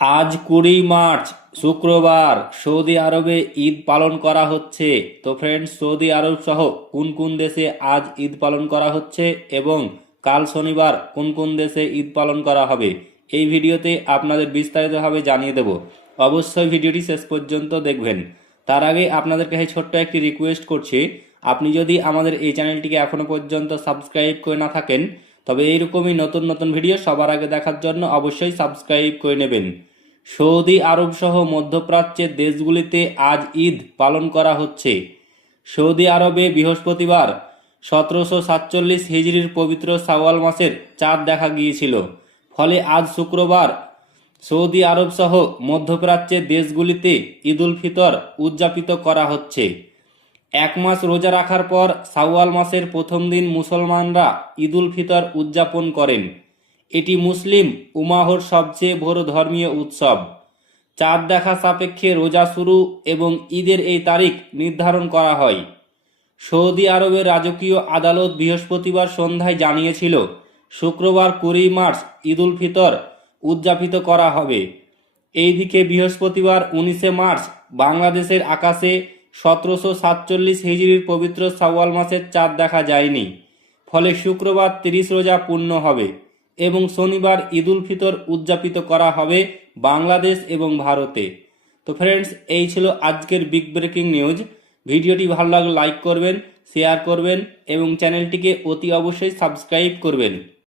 আজ 20 মার্চ শুক্রবার সৌদি আরবে ঈদ পালন করা হচ্ছে। তো ফ্রেন্ডস, সৌদি আরব সহ কোন কোন দেশে আজ ঈদ পালন করা হচ্ছে এবং কাল শনিবার কোন কোন দেশে ঈদ পালন করা হবে, এই ভিডিওতে আপনাদের বিস্তারিতভাবে জানিয়ে দেব। অবশ্যই ভিডিওটি শেষ পর্যন্ত দেখবেন। তার আগে আপনাদের কাছে ছোট্ট একটি রিকোয়েস্ট করছি, আপনি যদি আমাদের এই চ্যানেলটিকে এখনো পর্যন্ত সাবস্ক্রাইব করে না থাকেন, তবে এইরকমই নতুন নতুন ভিডিও সবার আগে দেখার জন্য অবশ্যই সাবস্ক্রাইব করে নেবেন। সৌদি আরব সহ মধ্যপ্রাচ্যের দেশগুলিতে আজ ঈদ পালন করা হচ্ছে। সৌদি আরবে বৃহস্পতিবার 1747 হিজরির পবিত্র শাওয়াল মাসের চাঁদ দেখা গিয়েছিল। ফলে আজ শুক্রবার সৌদি আরব সহ মধ্যপ্রাচ্যের দেশগুলিতে ঈদ উল ফিতর উদযাপিত করা হচ্ছে। এক মাস রোজা রাখার পর শাওয়াল মাসের প্রথম দিন মুসলমানরা ঈদ উল ফিতর উদযাপন করেন। এটি মুসলিম উম্মাহর সবচেয়ে বড় ধর্মীয় উৎসব। চাঁদ দেখা সাপেক্ষে রোজা শুরু এবং ঈদের এই তারিখ নির্ধারণ করা হয়। সৌদি আরবের রাজকীয় আদালত বৃহস্পতিবার সন্ধ্যায় জানিয়েছিল, শুক্রবার 20 মার্চ ঈদ উল ফিতর উদযাপিত করা হবে। এইদিকে বৃহস্পতিবার 19 মার্চ বাংলাদেশের আকাশে 1747 হিজরির পবিত্র শাওয়াল মাসের চাঁদ দেখা যায়নি। ফলে শুক্রবার 30 রোজা পূর্ণ হবে এবং শনিবার ঈদ উল ফিতর উদযাপিত করা হবে বাংলাদেশ এবং ভারতে। তো ফ্রেন্ডস, এই ছিল আজকের বিগ ব্রেকিং নিউজ। ভিডিওটি ভালো লাগলে লাইক করবেন, শেয়ার করবেন এবং চ্যানেলটিকে অতি অবশ্যই সাবস্ক্রাইব করবেন।